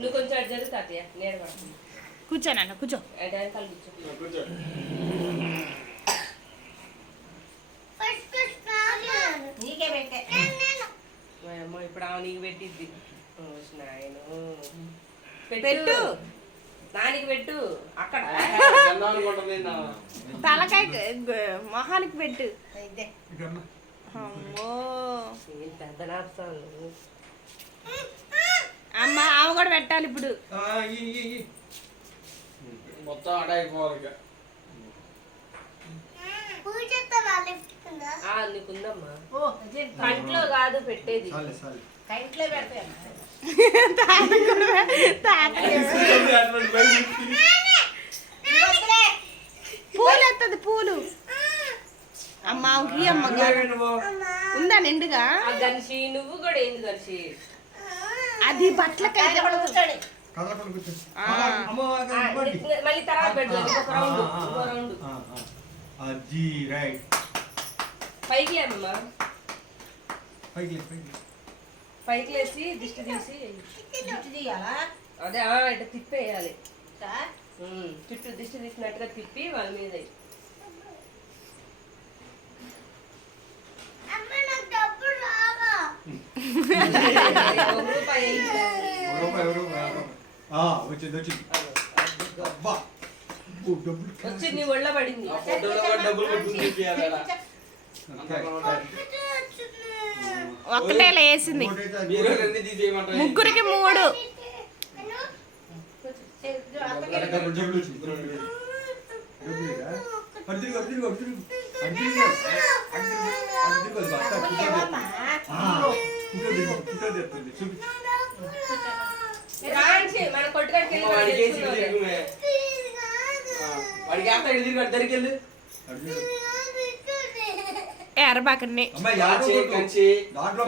నువ్వు కొంచెం అటు జరుగు తాతయ్య, నేను పడుతుంది. కూర్చోనన్న కూర్చో. వెనకాల కూర్చో. నీకే పెట్టే. అమ్మ ఇప్పుడు ఆమె నీకు పెట్టిద్ది. నాయన పెట్టు. నానికి పెట్టు అక్కడ. తలకాయ మొహానికి పెట్టు. ఇదే. అమ్మో పెద్ద నాపుతాను. అమ్మ ఆమె కూడా పెట్టాలి ఇప్పుడు. మొత్తం అడైపోవాలి. నీకుందమ్మా. ఓ కంట్లో కాదు పెట్టేది. కంట్లో పెడతాయి. పూలు ఎత్తది పూలు. అమ్మ అమ్మ ఉందా నిండుగా. గనిషి నువ్వు కూడా ఏంది గనిషి. అది బట్టలకైతే కూర్చోండి. మళ్ళీ తర్వాత పెట్టలేదు. ఇంకొక రౌండ్. పైకి లేమ్మా. పైకి లేసి దిష్టి తీసి జుట్టు తీయాలా? అదే ఇట్లా తిప్పేయాలి. చుట్టూ దిష్టి తీసినట్టుగా తిప్పి వాళ్ళ మీద వచ్చి నీ ఒళ్ళ పడింది. ఒక్కటేలా వేసింది. ముగ్గురికి 3. మన కొట్టుకడికి ఎర్రబాకన్ని దాంట్లో